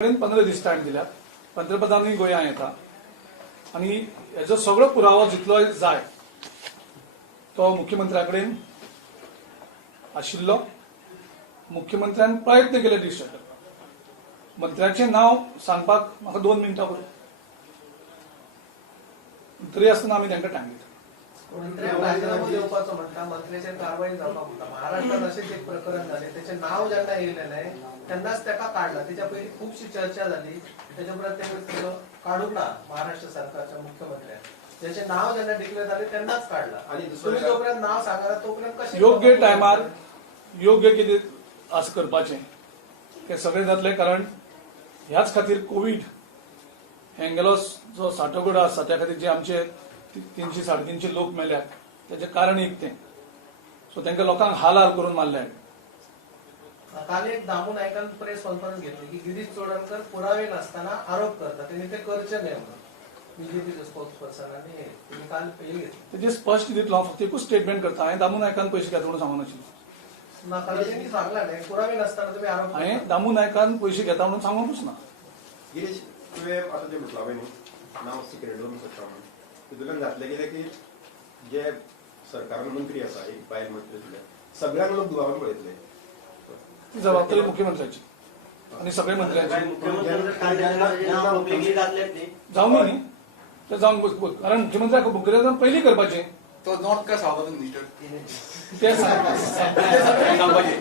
15 दीस time दिल्यात. पंतप्रधानांनी गोंयांत येता आनी हेजो सगळो पुरावो जितलो जाय तो मुख्यमंत्र्या कडेन आशिल्लो. मुख्यमंत्र्यान प्रयत्न केले डिस्ट्रॅक्ट करपाक. मंत्र्याचें नांव सांगपाक म्हाका 2 मिनटां पुरो. तरी आसतना आमी तांकां टायम दिता. राजीनामो दिवपाचो म्हणटा, मंत्र्याचेर कारवाई जावपाक म्हणटा. महाराष्ट्रात असेच एक प्रकरण झाले, त्याचे नाव जेन्ना येयलेले तेन्नाच ताका काढला. त्याच्या पयलीं खूपशी चर्चा झाली, त्याच्या उपरांत ताका काडूंक ना महाराष्ट्र सरकारच्या मुख्यमंत्र्यान. त्याचे नाव जेन्ना डिक्लेअर जाले तेन्नाच काढला. आणि तुम्ही जोपर्यंत नाव सांगला तोपर्यंत कशें योग्य टायमार योग्य कितें आस करपाचें हें सगळें जातलें. कारण ह्याच खातीर कोविड हेंगेलो जो साठोगड आसा त्या खातीर जे आमचे 300-350 लोक मेल्यात त्याचे कारण एक तें. सो तांकां लोकांक हाल करून मारले. काल एक दामू नायकान प्रेस कॉन्फरन्स घेतली की गिरीश चोडणकर पुरावे नासतना आरोप करता, त्यांनी ते करचे न्हय म्हणून बीजेपीचे स्पोक्सपर्सनांनी त्यांनी काल पयली घेतली. तेजे स्पश्ट दितलो. हांव फक्त एकूच स्टेटमेंट करता. हांवें दामू नायकान पयशे घेता म्हणून सांगूंक नाशिल्लो. ना त्यांनी सांगला नाही, पुरावे नसताना तुम्ही आरोप करता. हांवें दामू नायकान पयशे घेता म्हणून सांगूंकूच ना. गिरीश, तुवें आतां जें म्हटलां न्ही, नांव सिक्रेट दवरून शकता म्हणून तितूंतल्यान जातलें कितें की जे सरकारान मंत्री आसा, एक बायल मंत्री आसले, सगळ्यांक लोक दुबावान पळयतले. ती जबाबदारी मुख्यमंत्र्याची आनी सगळे मंत्र्यांची. जावंक न्ही तें जावंक. कारण मुख्यमंत्र्याक पयलीं करपाचें. तो नॉट का सावध मिनिस्टर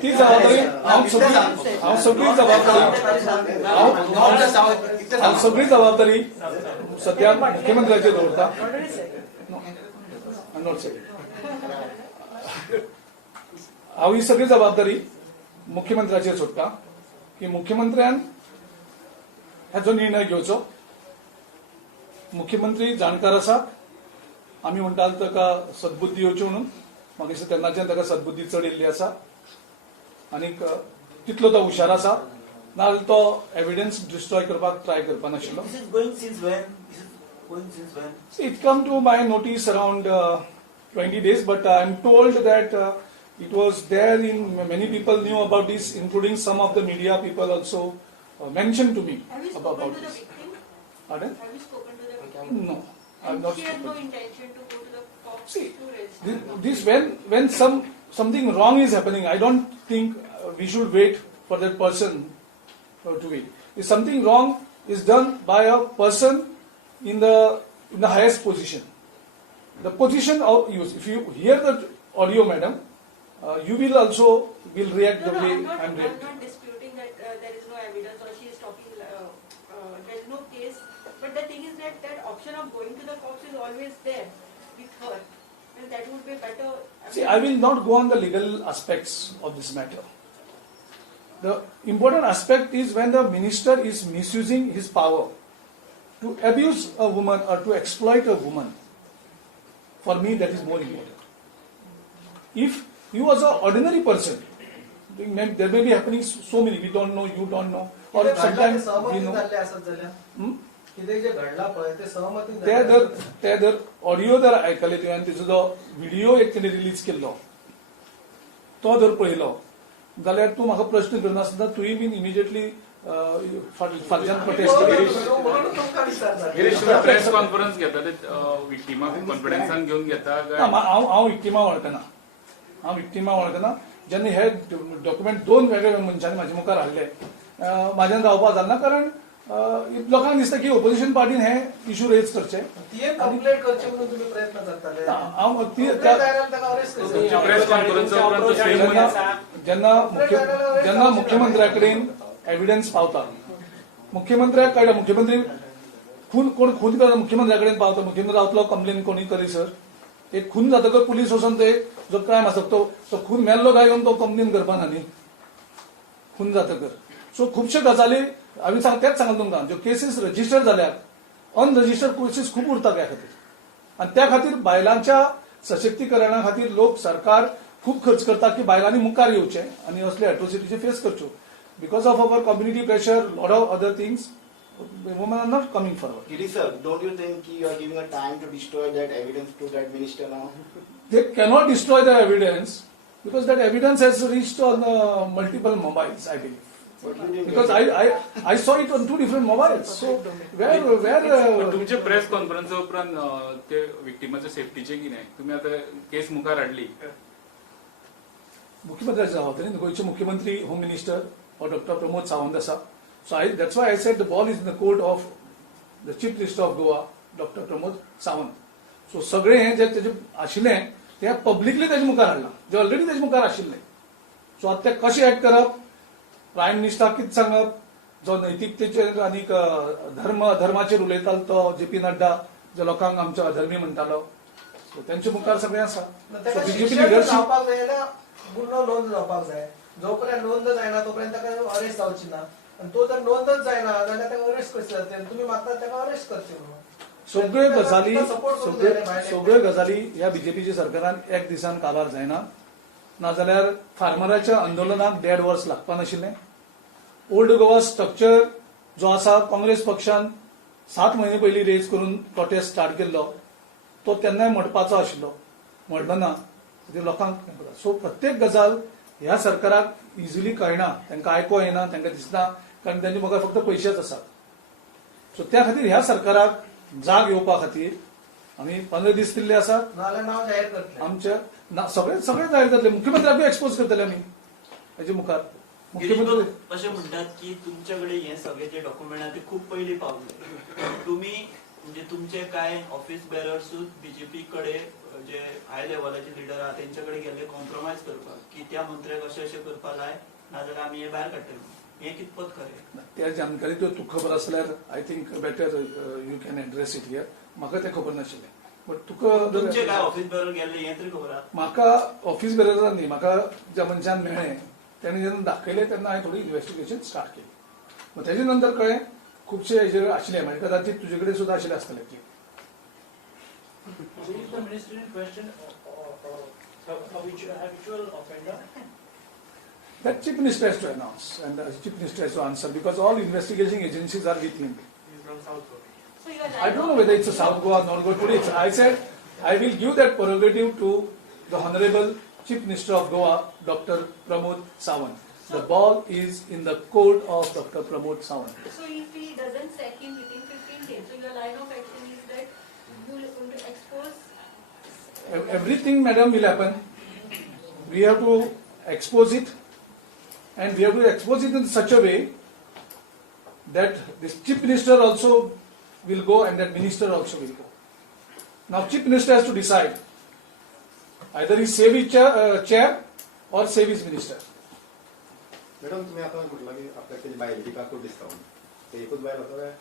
ती जबाबदारी हांव सगळी जबाबदारी सध्या मुख्यमंत्र्याचेर दवरता. हांव ही सगळी जबाबदारी मुख्यमंत्र्याचेर सोडटा की मुख्यमंत्र्यान हाचो निर्णय घेवचो. मुख्यमंत्री जाणकार आसा. आमी म्हणटात ताका सद्बुद्धी येवची म्हणून. म्हाका दिसता तेन्नाच्यान ताका सद्बुद्धी चड येयल्ली आसा आनीक तितलो तो हुशार आसा. नाजाल्यार तो एविडन्स डिस्ट्रॉय करपाक ट्राय करपा नाशिल्लो. It come to my notice around 20 days, but I am told that it was there in many people knew about this, including some of the media people also mentioned to me about this. Pardon? Have you spoken to the victim? No, I have not She had no spoken. intention to go to the cops See, to raise. this when something wrong is happening, I don't think we should wait for that person to wait. If something wrong is done by a person in the highest position, the position of use. If you hear the audio, madam, you will also react the way I'm I'm reacting. not disputing that there is no evidence or she is talking. There is no case, but the thing is that option of going to the cops is always there with her, and that would be better. See, I will not go on the legal aspects of this matter. The important aspect is when the minister is misusing his power to abuse a woman or to exploit a woman. For me, that is more important. If he was an ordinary person, there may be happening so many, we don't know, you don't know, or sometimes we know. कितें जे घडला पळय ते सहमती ते जर audio जर आयकले तुवें आनी तेजो जो व्हिडिओ एक तेणी रिलीज केल्लो तो जर पळयलो जाल्यार तूं म्हाका प्रश्न करनासतना तुवें बीन इमिजिएटली फाटल्यान प्रोटेस्ट गिरीश, तुमी प्रेस कॉन्फरन्स घेता ते विक्टिमाक कॉन्फिडन्सान घेवन घेता काय? हांव विक्टिमा वळखना. जेन्ना हे डॉक्युमेंट 2 वेगवेगळ्या मनशांनी म्हाजे मुखार हाडले, म्हाज्यान जावपा जालना. कारण लोकांक दिसता की ओपोजिशन पार्टीन हे इश्यू रेज करचे. ती एक कंप्लेंट करचे म्हणून तुम्ही प्रयत्न करताले. हांव प्रेस कॉन्फरन्सच्या उपरांत तो स्टेटमेंट जेन्ना मुख्यमंत्र्या कडेन एविडन्स पावता, मुख्यमंत्र्याक कळटा, मुख्यमंत्री खून करता मुख्यमंत्र्या कडेन पावता. मुख्यमंत्री रावतलो कंप्लेन कोणी करी सर. एक खून जातकर पुलीस वचून ते जो क्रायम आसा तो खून मेल्लो काय घेवन तो कंप्लेन करपा न्ही खून जातकर. सो खुबश्यो गजाली हांवें तेच सांगला तुमकां, ज्यो केसीस रजिस्टर जाल्यात अनरजिस्टर्ड केसीस खूब उरतात ह्या खातीर. आनी त्या खातीर बायलांच्या सशक्तीकरणा खातीर लोक सरकार खूब खर्च करता की बायलांनी मुखार येवचें आनी असले एट्रोसिटीचे फेस करच्यो. Because of our community pressure, lot of other things, women are not coming forward. Giri sir, don't you think you are giving a time to destroy that evidence to that minister now? They cannot destroy the evidence because that evidence has reached on multiple mobiles, I believe. But you didn't Because get it. I saw it on 2 different mobiles. So पण तुमचे press conference उपरांत ते विक्टिमाच्या सेफ्टीचे कितें तुम्ही आता केस मुखार हाडली मुख्यमंत्र्याचे जबाबदारी गोयचे मुख्यमंत्री होम मिनिस्टर और डॉक्टर प्रमोद सावंत आसा. So that's why I said the ball is in the court of the chief minister of Goa doctor Pramod Sawant. So सगळे हे जे तेजे आशिल्लें ते पब्लिकली तेजे मुखार हाडलां जे ऑलरेडी तेजे मुखार आशिल्लें. सो आतां ते कशें ऍक्ट करप प्रायम मिनिस्टराक कितें सांगप जो नैतिकतेचेर आनी धर्माचेर उलयतालो तो जेपी नड्डा जो लोकांक आमचो अधर्मी म्हणटालो सो तेंचे मुखार सगळें आसा. ताका सो बीजेपी शिक्षा लिडरशीप जावपाक जाय ना गुन्हो नोंद जावपाक जाय. जोपर्यंत नोंद जायना तोपर्यंत ताका अरेस्ट जावची ना आनी तो जर नोंदच जायना जाल्यार ताका अरेस्ट कशें जातलें. तुम्ही मागतात ताका अरेस्ट करचें म्हणून. सगळ्यो गजाली सपोर्ट करून जाय भायर. सगळ्यो गजाली ह्या बीजेपीच्या सरकारान एक दिसान काबार जायना. नाजाल्यार फार्मराच्या आंदोलनाक 1.5 वर्स लागपा नाशिल्लें. ओल्ड गोवा स्ट्रक्चर जो आसा काँग्रेस पक्षान 7 म्हयने पयलीं रेज करून प्रोटेस्ट स्टार्ट केल्लो तो तेन्नाय मोडपाचो आशिल्लो मोडलो ना. ते लोकांक सो प्रत्येक गजाल ह्या सरकाराक इजिली कळना तांकां आयको येना तांकां दिसना कारण तांचे मुखार फक्त पयशेच आसात. सो त्या खातीर ह्या सरकाराक जाग येवपा खातीर आमी 15 दीस दिल्ले आसात. नाल्यार नांव जाहीर करतले. आमच्या सगळे जाहीर जातले मुख्यमंत्र्याक एक्सपोज करतले आमी हेजे मुखार. मुख्यमंत्री अशें म्हणटात की तुमच्याकडे हे सगळे जे डॉक्युमेंट आहा ते खूप पयलीं पावले. तुम्ही म्हणजे तुमचे काय ऑफिस बेरर्स बीजेपी कडे जे हाय लेवलाचे लिडर आहा तेंच्याकडे गेले कॉम्प्रोमाइज करपाक की त्या मंत्र्याक अशें अशें करपा लाय नाजाल्यार आमी हे भायर काडटले. हे कितपत खरें? त्या जानकारी तुका खबर आसल्यार I think better you can address it here. म्हाका तें खबर नाशिल्लें बट तुका तुमचे काय ऑफिस बेरर गेले हे तरी खबर आहा? म्हाका ऑफिस बेररान न्ही म्हाका ज्या मनशान मेळ्ळें तेणे जेन्ना दाखयलें तेन्ना हांवें थोडी इन्व्हेस्टिगेशन स्टार्ट केली. मग तेजे नंतर कळ्ळें खुबशे हेजेर आशिल्ले मागीर कदाचित तुजे कडेन सुद्दां आशिल्ले आसतले की Is the minister in question habitual offender? that chief minister has to announce and the chief minister has to answer because all investigating agencies are with him. So you are I don't know whether it's a South Goa or North Goa today. I said I will give that prerogative to the Honorable Chief Minister of Goa, Dr. Pramod Sawant. The ball is in the court of Dr. Pramod Sawant. So if he doesn't sack him within 15 days, so your line of action is that you will going to expose Everything, madam, will happen. We have to expose it, and we have to expose it in such a way that this chief minister also will go and that minister also will go. Now, chief minister has to decide. Either he save his chair or save his minister. Madam तुम्ही आता म्हटलं की आपल्याला त्याची बायल टिका खूप दिसता म्हणून. ते एकूच बायल होतं काय?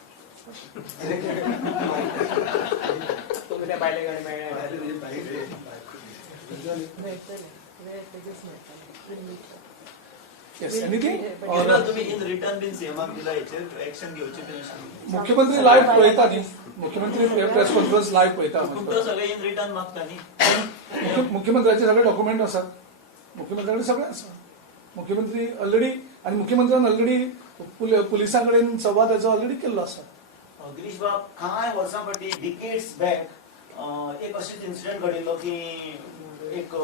तुम्ही त्या बायले गाडी Yes, anything? किंवा Or तुम्ही इन रिटर्न बीन सीएमाक दिला हेचेर एक्शन घेवची तेंची मुख्यमंत्री लाईव्ह पळयता न्ही मुख्यमंत्री प्रेस कॉन्फरन्स लाईव्ह पळयता तुमकां सगळे इन रिटर्न मागता न्ही. मुख्यमंत्र्याचे सगळे डॉक्युमेंट आसात मुख्यमंत्र्याकडे सगळे आसा मुख्यमंत्री ऑलरेडी आणि मुख्यमंत्र्यान ऑलरेडी पुलिसां कडेन संवादाचो ऑलरेडी केल्लो आसा. गिरीश बाब कांय वर्सां फाटीं डिकेड्स बॅक एक अशेंच इन्सिडेंट घडिल्लो की एक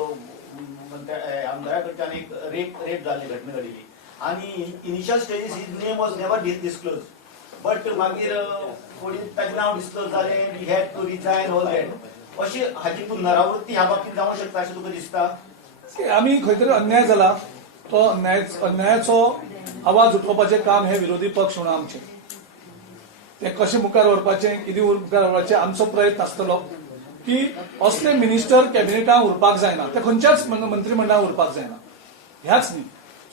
आमदारा कडच्यान एक रेप जाल्ली घटना घडिल्ली आनी initial stages his name was never disclose but मागीर फुडें ताचें नांव डिस्क्लोज जालें he had to resign all that अशी हाची पुनरावृत्ती ह्या बाबतींत जावंक शकता अशें तुका दिसता? आमी खंय तरी अन्याय जाला तो अन्यायाचो आवाज उठोवपाचें काम हे विरोधी पक्ष म्हणून आमचें ते कशें मुखार व्हरपाचें कितें मुखार व्हरपाचें आमचो प्रयत्न आसतलो की असले मिनिस्टर कॅबिनेटांत उरपाक जायना ते खंयच्याच मंत्रिमंडळांत उरपाक जायना ह्याच न्ही.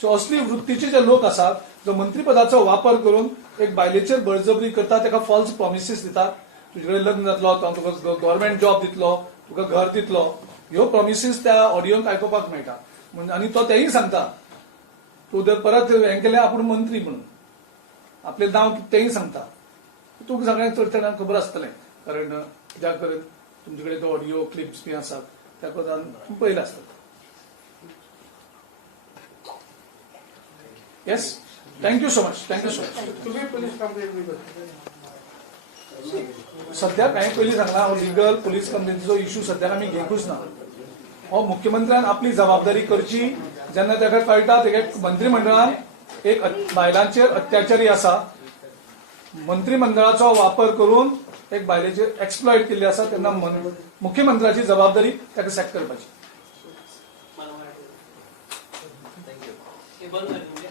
सो असली वृत्तीचे जे लोक आसात जो मंत्रीपदाचो वापर करून एक बायलेचेर बळजबरी करता ताका फॉल्स प्रॉमिसीस दितात तुजे कडेन लग्न जातलो तुका गव्हर्मेंट जॉब दितलो तुका घर दितलो ह्यो प्रॉमिसीस त्या ऑडियोंत आयकुपाक मेळटा आनी तो तेय सांगता तूं जर परत हें केलें आपूण मंत्री म्हणून आपलें नांव तेय सांगता तुका सगळ्यांक चड जाणांक खबर आसतलें कारण ज्या कडेन तुमचे कडेन तो ऑडियो क्लिप्स बी आसात त्या कोतान पळयलें आसतलें. Yes thank you so much thank you so much. तुम्ही पोलीस कंप्लेंट सद्याक हांवें पयलीं सांगलां हो लिगल पुलीस कंप्लेनीचो इश्यू सद्याक आमी घेवंकूच ना. हो मुख्यमंत्र्यान आपली जबाबदारी करची जेन्ना ताका कळटा ताका मंत्रिमंडळान एक बायलांचेर अत्याचारी आसा, मंत्रिमंडळाचो वापर करून एक बायलेचेर एक्सप्लॉयट केल्ली आसा, तेन्ना मुख्यमंत्र्याची जबाबदारी ताका सॅक करपाची. हे बंद झाले म्हणजे